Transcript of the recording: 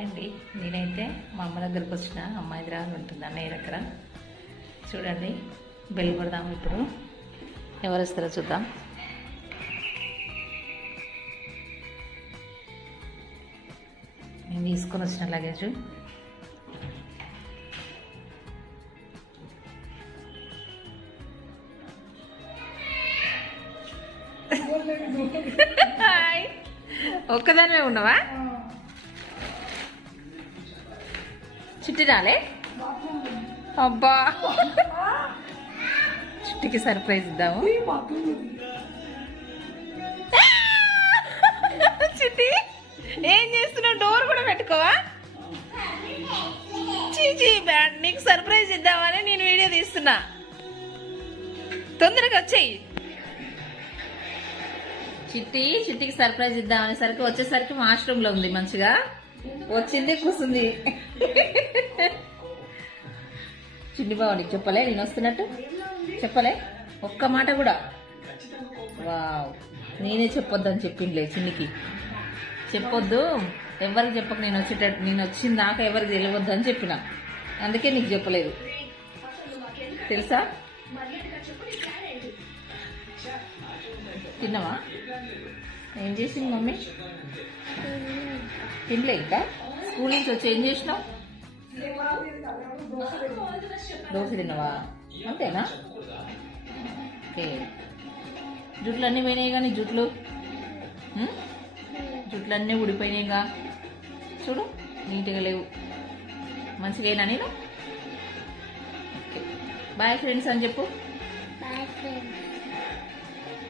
అండి నేనైతే మా అమ్మ దగ్గరకు వచ్చిన అమ్మాయి దగ్గర ఉంటుంది అన్నయ్య దగ్గర. చూడండి బెల్ కొడదాం ఇప్పుడు, ఎవరు వస్తారో చూద్దాం. నేను తీసుకొని వచ్చిన లగేజ్. ఒక్కదానివే ఉన్నావా? చిట్టి రాలే? అబ్బా చిట్టికి సర్ప్రైజ్ ఇద్దాము. చిట్టి ఏం చేస్తున్నావు? డోర్ కూడా పెట్టుకోవా? చీచీ బ్యాడ్, నీకు సర్ప్రైజ్ ఇద్దామని నేను వీడియో తీస్తున్నా. తొందరగా వచ్చేయి. చిట్టికి సర్ప్రైజ్ ఇద్దామనేసరికి వచ్చేసరికి వాష్రూమ్ లో ఉంది. మంచిగా వచ్చింది, కూర్చుంది. చిన్ని బావ నీకు చెప్పలే నేను వస్తున్నట్టు? చెప్పలే ఒక్క మాట కూడా? వావ్, నేనే చెప్పొద్దని చెప్పిందిలే చిన్నికి. చెప్పొద్దు, ఎవరికి చెప్పక నేను వచ్చిన దాకా ఎవరికి తెలియవద్దు అని చెప్పిన. అందుకే నీకు చెప్పలేదు తెలుసా? తిన్నావా? ఏం చేసింది మమ్మీ? తినలే ఇంకా? స్కూల్ నుంచి వచ్చి ఏం చేసినావు? దోశ తిన్నావా? అంతేనా? ఓకే. జుట్లు అన్నీ పోయినాయి కానీ జుట్లు అన్నీ ఊడిపోయినాయిగా. చూడు నీట్గా లేవు. మంచిగా అయినా నేను? ఓకే బాయ్ ఫ్రెండ్స్ అని చెప్పు. Bye friends.